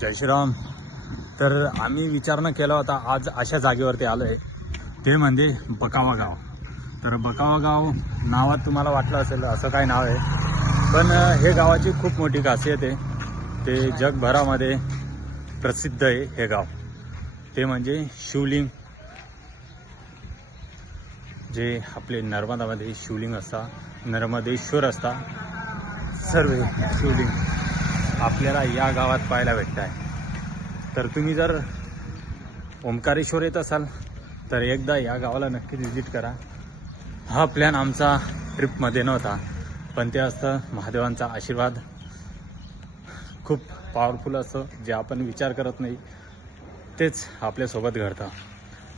जय श्रीराम. तर आम्ही विचार न केला होता आज अशा जागेवरती आलो आहे, ते म्हणजे बकावा गाव. तर बकावा गाव नावात तुम्हाला वाटलं असेल असं काय नाव आहे, पण हे गावाची खूप मोठी खासियत आहे. ते जगभरामध्ये प्रसिद्ध आहे हे गाव. ते म्हणजे शिवलिंग, जे आपले नर्मदामध्ये शिवलिंग असता, नर्मदेश्वर असता, सर्व शिवलिंग आपल्याला या गावात पाहायला भेटत आहे. तर तुम्ही जर ओंकारेश्वर येत असाल तर एकदा या गावाला नक्की व्हिजिट करा. हा प्लॅन आमचा ट्रिपमध्ये नव्हता, पण ते असतं महादेवांचा आशीर्वाद खूप पॉवरफुल असतं. जे आपण विचार करत नाही तेच आपल्यासोबत घडतं.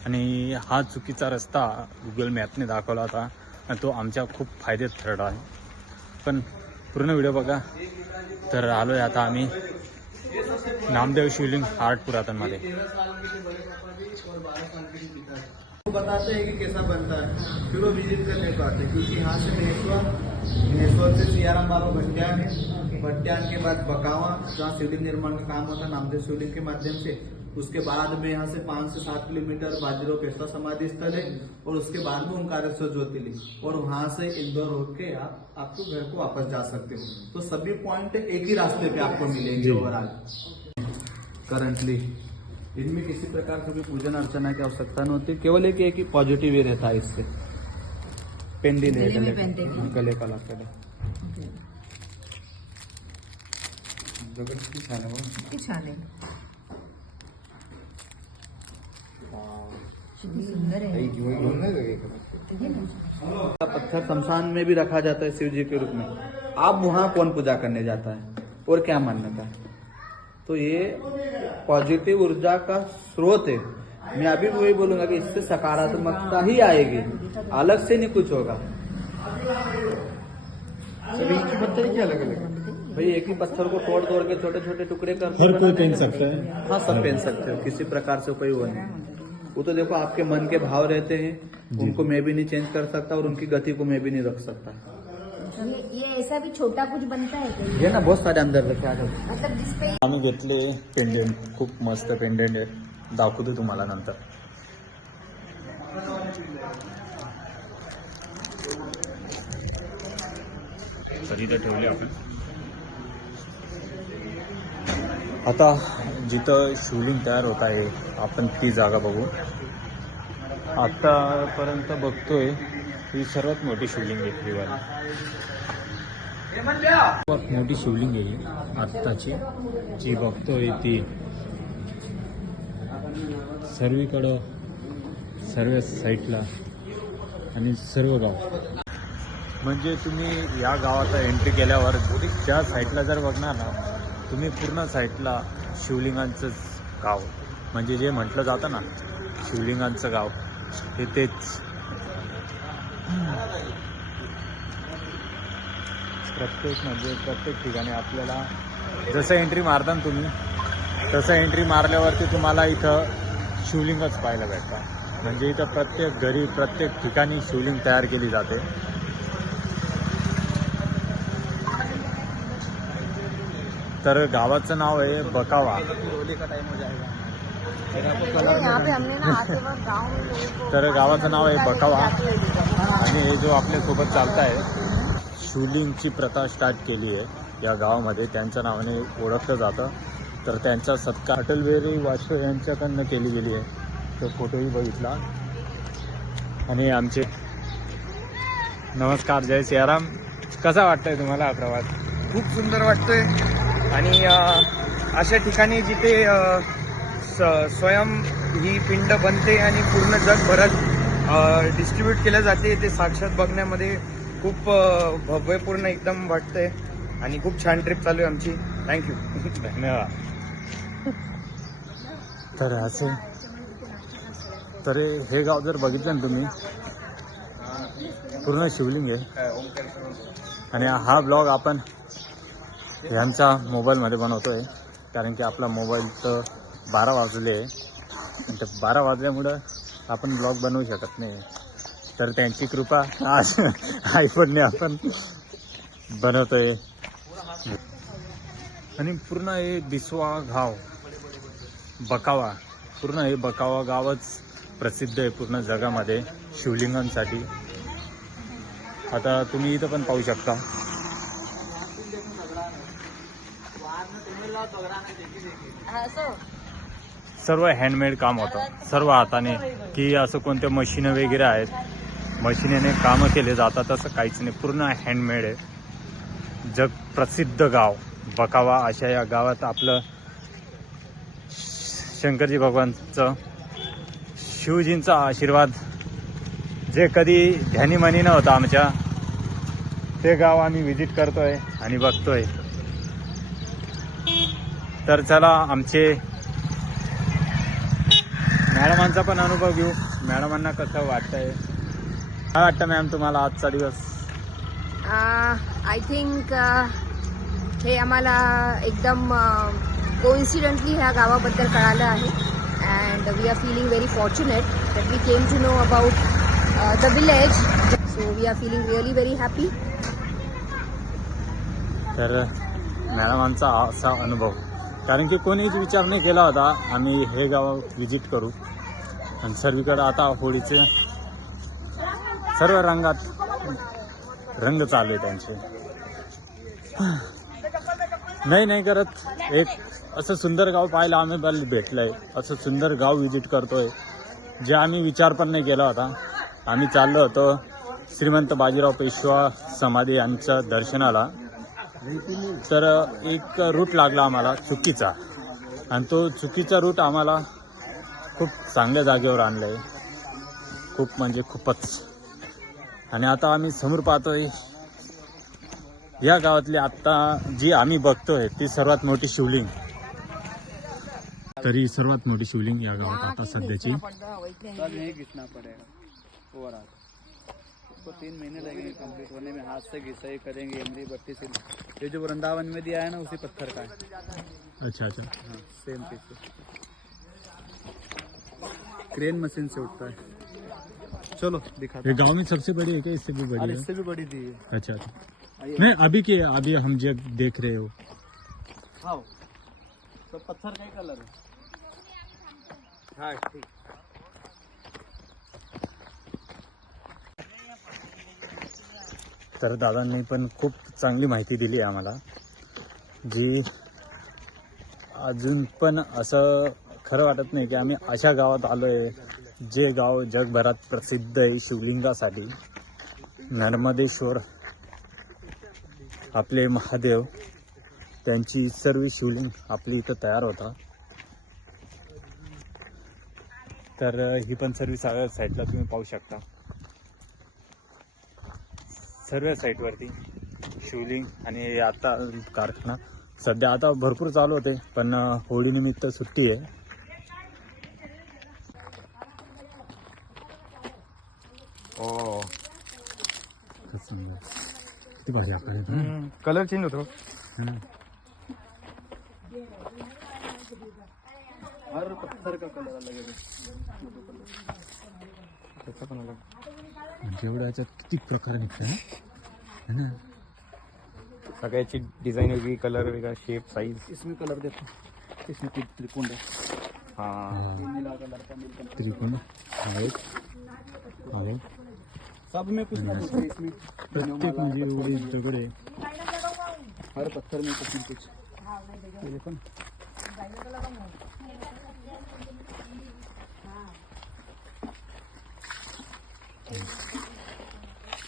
आणि हा चुकीचा रस्ता गुगल मॅपने दाखवला होता आणि तो आमच्या खूप फायद्यात ठरला आहे. पण पूर्ण व्हिडिओ बघा. तर आलो आहे आता आम्ही नामदेव शिवलिंग आर्ट पुरातनमध्ये. बताते हैं कि कैसा बनता है, फिर वो विजिट करने को आते हैं. क्योंकि यहाँ से महेश्वर से सियाराम बाबा भट्टियान है, भट्टियान के बाद बकावा जहाँ शिवलिंग निर्माण का काम होता है नामदेव शिवलिंग के माध्यम से. उसके बाद में यहाँ से 5 से 7 किलोमीटर बाजीराव पेशवा समाधि स्थल है, और उसके बाद में ओंकारेश्वर ज्योतिर्लिंग, और वहां से इंदौर होके आप आपको घर को वापस जा सकते हो. तो सभी पॉइंट एक ही रास्ते पे आपको मिलेंगे. ओवरऑल करंटली इनमें किसी प्रकार से भी पूजन अर्चना की आवश्यकता नहीं होती. केवल एक ही पॉजिटिव ही रहता है इससे. पेंडिल है गले का लागते छान आहे. सुंदर है. पत्थर शमशान में भी रखा जाता है शिव जी के रूप में. आप वहाँ कौन पूजा करने जाता है और क्या मान्यता है? तो ये पॉजिटिव ऊर्जा का स्रोत है. मैं अभी वही बोलूंगा कि इससे सकारात्मकता ही आएगी, अलग से नहीं कुछ होगा. सभी की पत्थर क्या अलग अलग भाई, एक ही पत्थर को तोड़ तोड़ के छोटे छोटे टुकड़े कर हर कोई पहन सकता है. हाँ, सब पहन सकते हो, किसी प्रकार से कोई वो नहीं. वो तो देखो आपके मन के भाव रहते हैं, उनको मैं भी नहीं चेंज कर सकता और उनकी गति को मैं भी नहीं रख सकता. ये ऐसा भी छोटा कुछ बनता है क्या? ये ना बहुत सारे अंदर रखे आ जाते. मतलब जिसपे आम्ही घेतले पेंडेंट, खूप मस्त पेंडेंट आहे, दाखवतो तुम्हाला नंतर. तरी तर ठेवले आपण. आता जिथं शिवलिंग तयार होत आहे आपण ती जागा बघू. आतापर्यंत बघतोय ही सर्वात मोठी शिवलिंग घेतली वाली. सर्वात मोठी शिवलिंग आहे आत्ताची जी बघतोय ती. सर्वीकडं सर्व साईडला आणि सर्व गाव, म्हणजे तुम्ही या गावाचा एंट्री केल्यावर त्या साईडला जर बघणार ना तुम्ही, पूर्ण साईडला शिवलिंगांचंच गाव, म्हणजे जे म्हटलं जातं ना शिवलिंगांचं गाव, हे तेच. प्रत्येक ठिकाणी आपल्याला जसं एंट्री मारता ना तुम्ही, तसं एंट्री मारल्यावरती तुम्हाला इथं शिवलिंगच पाहायला भेटतं. म्हणजे इथं प्रत्येक घरी प्रत्येक ठिकाणी शिवलिंग तयार केली जाते. तर गावाचं नाव आहे बकावा. तर गावाचं नाव आहे बकावा. आणि हे जो आपल्यासोबत चालत आहे, शिवलिंगची प्रथा स्टार्ट केली आहे या गावामध्ये, त्यांच्या नावाने ओळखलं जातं. तर त्यांचा सत्कार अटल बिहारी वाजपेयी यांच्याकडनं केली गेली आहे. तो फोटोही बघितला. आणि आमचे नमस्कार, जय सियाराम. कसा वाटतंय तुम्हाला हा प्रवास? खूप सुंदर वाटतंय. आणि अशा ठिकाणी जिथे स्वयं ही पिंड बनते आणि पूर्ण जगभरात डिस्ट्रीब्यूट केल्या जाते, ते साक्षात बघण्यामध्ये खूप भव्यपूर्ण एकदम वाटतंय. आणि खूप छान ट्रिप चालू आहे आमची. थँक्यू. धन्यवाद. तर असे तर हे गाव जर बघितलं ना तुम्ही, पूर्ण शिवलिंग आहे. आणि हा ब्लॉग आपण ह्यांचा मोबाईलमध्ये बनवतोय, कारण की आपला मोबाईल तर 12 वाजले आहे. आणि ते 12 वाजल्यामुळं आपण ब्लॉग बनवू शकत नाही. तर त्यांची कृपा आज आयफोनने आपण बनवतोय. आणि पूर्ण हे बिस्वा गाव बकावा, पूर्ण हे बकावा गावच प्रसिद्ध आहे पूर्ण जगामध्ये शिवलिंगांसाठी. आता तुम्ही इथं पण पाहू शकता. सर्व हँडमेड काम होतं, सर्व हाताने, की असं कोणत्या मशीन वगैरे आहेत, मशिनीने कामं केले जातात असं काहीच नाही, पूर्ण हँडमेड आहे. जग प्रसिद्ध गाव बकावा, अशा या गावात आपलं शंकरजी भगवानचं, शिवजींचा आशीर्वाद जे कधी ध्यानीमनी नव्हतं आमच्या, ते गाव आम्ही व्हिजिट करतोय आणि बघतोय. तर चला आमचे मॅडमांचा पण अनुभव घेऊ, मॅडमांना कसं वाटतंय, काय वाटतं मॅम तुम्हाला आजचा दिवस? आय थिंक हे आम्हाला एकदम कोइन्सिडेंटली ह्या गावाबद्दल कळालं आहे. And we are feeling very fortunate that we came to know about the village. So we are feeling really very happy. तर मॅडमांचा असा अनुभव, कारण की कोणीच विचार नाही केला होता आम्ही हे गाव व्हिजिट करू. आणि सर्वीकडे आता होळीचे सर्व रंगात रंग चालू आहे त्यांचे. नाही करत एक असं सुंदर गाव पाहायला आम्ही भेटलंय, असं सुंदर गाव व्हिजिट करतोय जे आम्ही विचार पण नाही केला होता. आम्ही चाललो होतो श्रीमंत बाजीराव पेशवा समाधी यांच्या दर्शनाला, तर एक रूट लागला आम्हाला चुकीचा, आणि तो चुकीचा रूट आम्हाला खूप चांगल्या जागेवर आणलं आहे, खूप म्हणजे खूपच. आणि आता आम्ही समोर पाहतोय या गावातली आत्ता जी आम्ही बघतोय ती सर्वात मोठी शिवलिंग, तरी सर्वात मोठी शिवलिंग या गावात आता सध्याची. नहीं घिसना पड़ेगा ओवरऑल, उसको 3 महीने लगेंगे कंप्लीट होने में. हाथ से घिसाई करेंगे, इमली बत्ती से. ये जो वृंदावन में दिया है ना, उसी पत्थर का है. अच्छा, हाँ, सेम पीस. क्रेन मशीन से उठता है. चलो दिखाते ये गांव में सबसे बड़ी है क्या, इससे भी बड़ी और है? इससे भी बड़ी दी है. अच्छा, नहीं अभी हम जब देख रहे हो. हाँ, तो पत्थर का ही कलर है. हाँ ठीक. तर दादांनी पण खूप चांगली माहिती दिली आहे आम्हाला, जी अजून पण असं खरं वाटत नाही की आम्ही अशा गावात आलो आहे, जे गाव जगभरात प्रसिद्ध आहे शिवलिंगासाठी. नर्मदेश्वर आपले महादेव, त्यांची सर्व शिवलिंग आपली इथं तयार होता. तर ही पण सर्व साईडला तुम्ही पाहू शकता, सर्व साईटवरती शिवलिंग. आणि आता कारखाना सध्या आता भरपूर चालू होते, पण होळीनिमित्त सुट्टी आहे. ओ किती भारी आपल्याला कलर चेंज होतो. हर पत्थर का कलर अलग है. त्याचा पण अलग. एवढ्या याच्यात किती प्रकार निघतात ना. सगळ्याची डिझाईन वेगळी, कलर वेगळा, शेप, साईज. इसमें कलर देखो, इसमें त्रिकोण है. हाँ, नीला कलर का मिलकर त्रिकोण आहे. सब में कुछ ना कुछ है इसमें. प्रत्येक म्हणजे एवढी दगड आहे. हर पत्थर में कुछ ना कुछ. ये देखो ना.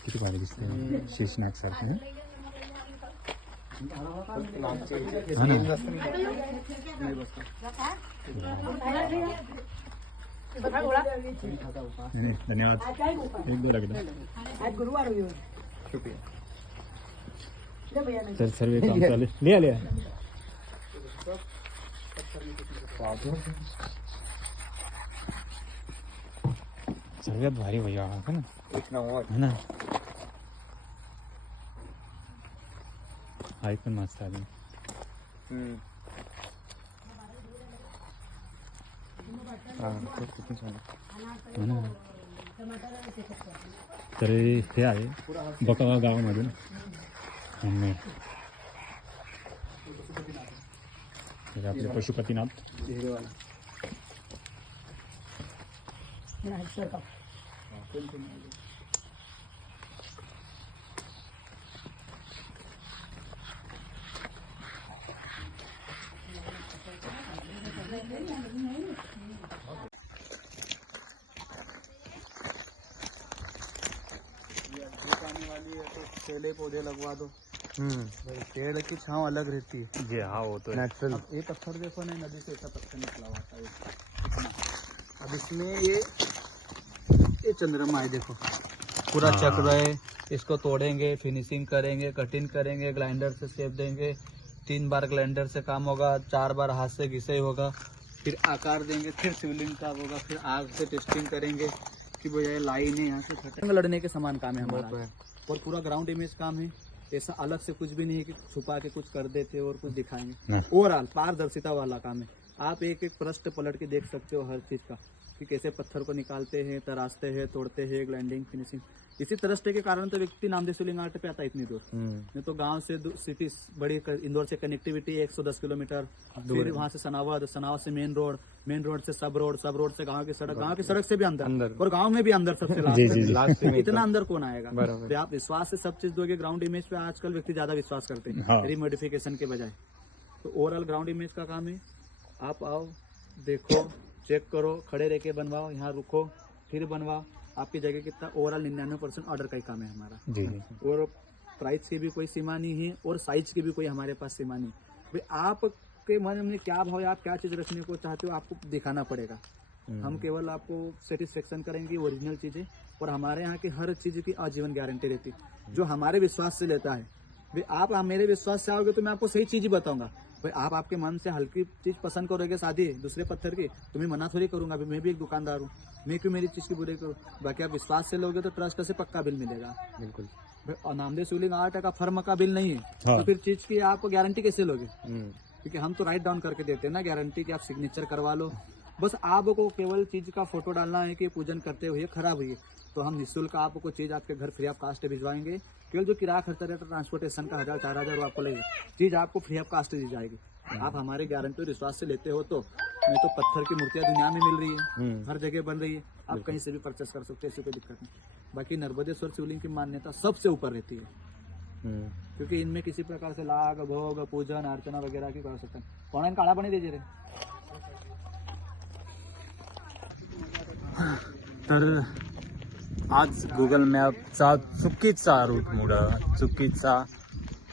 किती भारी दिसते, शेषनाग सारखं. धन्यवाद, एक दो लागेल. तर सर्व काम चालू लिहा. सगळ्यात भारी भैया है ना. एक नंबर. है ना, हाय पण मस्त आली. है ना. तर हे आहे बकावा गावामधून. हे आपले पशुपतीनाथ. केले पौधे लगवा दो, पेड़ की छांव अलग रहती है। जे हा होतोय नॅचरल अब ये पत्थर देखो ना, नदी से ऐसा पत्थर निकला हुआ था इतना। अब इसमें ये चंद्रमा है देखो, पूरा हाँ। चक्र है। इसको तोड़ेंगे, फिनिशिंग करेंगे, कटिंग करेंगे, ग्राइंडर से शेप देंगे। 3 बार ग्राइंडर से काम होगा, 4 बार हाथ से घिसे होगा, फिर आकार देंगे, फिर शिवलिंग का होगा, फिर आग से टेस्टिंग करेंगे कि बजाय लाइन है यहाँ से खटंग लड़ने के समान काम है हमारा। और पूरा ग्राउंड इमेज काम है, ऐसा अलग से कुछ भी नहीं है कि छुपा के कुछ कर देते और कुछ दिखाएंगे। ओवरऑल पारदर्शिता वाला काम है। आप एक एक पृष्ठ पलट के देख सकते हो हर चीज का, कि कैसे पत्थर को निकालते हैं, तराशते हैं, तोड़ते हैं, ग्राइंडिंग, फिनिशिंग। इसी तरह के कारण तो व्यक्ति नामदेव शिवलिंग आर्ट पे आता है इतनी दूर। नहीं तो गांव से सिटी बड़ी इंदौर से कनेक्टिविटी 110 किलोमीटर, फिर वहाँ से सनावद, सनावद से मेन रोड से सब रोड से गांव की सड़क से भी अंदर, और गांव में भी अंदर सबसे लास्ट में। इतना अंदर कौन आएगा? तो आप विश्वास से सब चीज दोगे। ग्राउंड इमेज पे आजकल व्यक्ति ज्यादा विश्वास करते हैं रीमोडिफिकेशन के बजाय। तो ओवरऑल ग्राउंड इमेज का काम है। आप आओ, देखो, चेक करो, खड़े रह के बनवाओ, यहाँ रुको, फिर बनवाओ। आपकी जगह कितना ओवरऑल 99% ऑर्डर का ही काम है हमारा। जी। और प्राइस की भी कोई सीमा नहीं है और साइज की भी कोई हमारे पास सीमा नहीं। भाई आपके मन में क्या भाव है, आप क्या चीज रखने को चाहते हो, आपको दिखाना पड़ेगा। हम केवल आपको सेटिस्फेक्शन करेंगे ओरिजिनल चीजें, और हमारे यहाँ की हर चीज की आजीवन गारंटी रहती है, जो हमारे विश्वास से लेता है। भाई आप मेरे विश्वास से आओगे तो मैं आपको सही चीज ही बताऊंगा। भाई आप आपके मन से हल्की चीज पसंद करोगे, शादी दूसरे पत्थर की, तो मैं मना थोड़ी करूंगा। मैं भी एक दुकानदार हूँ, मैं क्यों मेरी चीज की बुराई करूँ? बाकी आप विश्वास से लोगे तो ट्रस्ट से पक्का बिल मिलेगा। बिल्कुल। और नामदेव शिवलिंग आर्ट का फर्म का बिल नहीं है, तो फिर चीज की आप गारंटी कैसे लोगे? क्योंकि हम तो राइट डाउन करके देते हैं ना गारंटी, कि आप सिग्नेचर करवा लो। बस आपको केवल चीज का फोटो डालना है कि पूजन करते हुए खराब हुई है, तो हम निःशुल्क आपको चीज आपके घर फ्री ऑफ कास्ट भिजवाएंगे। केवल जो किराया खर्चा रहता है ट्रांसपोर्टेशन का 1000-4000 आपको लगेगा, चीज आपको फ्री ऑफ कास्ट दी जाएगी। आप हमारे गारंटी और विश्वास से लेते हो तो नहीं तो पत्थर की मूर्तियां दुनिया में मिल रही है, हर जगह बन रही है, आप कहीं से भी परचेस कर सकते हैं, ऐसी कोई दिक्कत नहीं। बाकी नर्मदेश्वर शिवलिंग की मान्यता सबसे ऊपर रहती है, क्योंकि इनमें किसी प्रकार से लाग, भोग, पूजन, अर्चना वगैरह की कर सकते हैं। ऑनलाइन काढ़ा पाणी दे रे। तर आज गुगल मॅपचा चुकीचा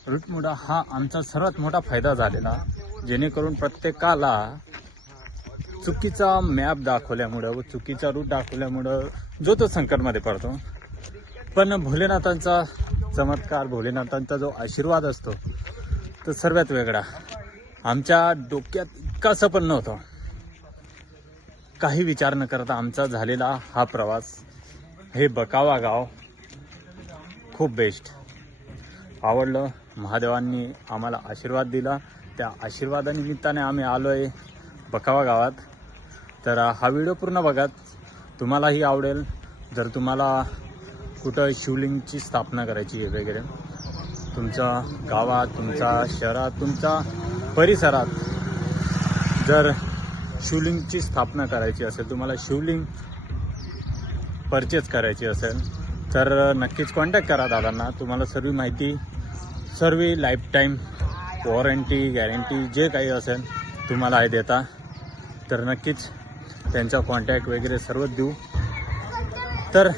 रूटमुडा हा आमचा सर्वात मोठा फायदा झालेला, जेणेकरून प्रत्येकाला चुकीचा मॅप दाखवल्यामुळं व चुकीचा रूट दाखवल्यामुळं जो तो संकटमध्ये पडतो. पण भोलेनाथांचा चमत्कार, भोलेनाथांचा जो आशीर्वाद असतो तो सर्वात वेगळा. आमच्या डोक्यात इतका सपन नव्हतं, काही विचार न करता आमचा झालेला हा प्रवास, हे बकावा गाव खूप बेस्ट आवडलं. महादेवांनी आम्हाला आशीर्वाद दिला, त्या आशीर्वादानिमित्ताने आम्ही आलो आहे बकावा गावात. तर हा व्हिडिओ पूर्ण बघा, तुम्हालाही आवडेल. जर तुम्हाला कुठं शिवलिंगची स्थापना करायची आहे वगैरे, तुमच्या गावात, तुमच्या शहरात, तुमच्या परिसरात जर शिवलिंगची स्थापना करायची असेल, तुम्हाला शिवलिंग परचेस करायची असेल तर नक्कीच कॉन्टॅक्ट करा दादांना. तुम्हाला सर्व माहिती, सर्व लाईफ टाईम वॉरंटी, गॅरंटी जे काही असेल तुम्हाला हे देता. तर नक्कीच त्यांचा कॉन्टॅक्ट वगैरे सर्व देऊ. तर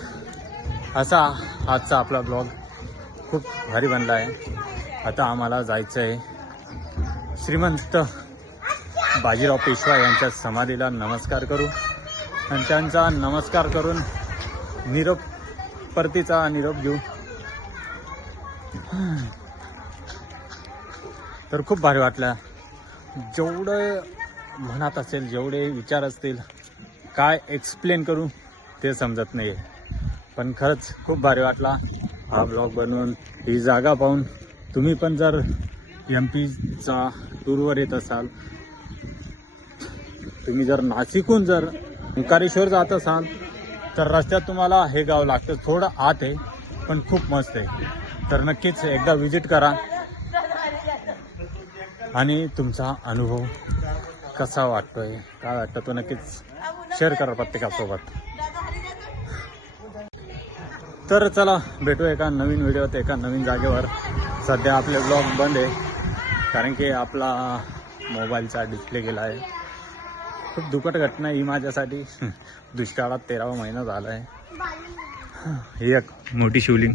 असा आजचा आपला ब्लॉग खूप भारी बनला आहे. आता आम्हाला जायचं आहे श्रीमंत बाजीराव पेशवा यांच्या समाधीला नमस्कार करू आणि त्यांचा नमस्कार करून परतीचा निरोप घेऊ. तर खूप भारी वाटलं. जेवढं मनात असेल, जेवढे विचार असतील, काय एक्सप्लेन करू ते समजत नाही, पण खरंच खूप भारी वाटला हा ब्लॉग बनवून, ही जागा पाहून. तुम्ही पण जर MP चा टूरवर येत असाल, तुम्ही जर नाशिकहून जर ओंकारेश्वर जात असाल तर रस्त्यात तुम्हाला हे गाव लागतं, थोडं आत आहे पण खूप मस्त आहे. तर नक्कीच एकदा विजिट करा आणि तुमचा अनुभव कसा वाटतोय, काय वाटतं तो नक्कीच शेअर करा प्रत्येकासोबत. तर चला भेटू एका नवीन व्हिडिओत एका नवीन जागेवर. सध्या आपले ब्लॉग बंद आहे कारण की आपला मोबाईलचा डिस्प्ले गेला आहे. खूप दुःखद घटना ही माझ्यासाठी. दुष्काळात 13वा महिना झाला आहे. ही एक मोठी शिवलिंग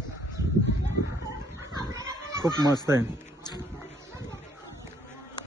खूप मस्त आहे.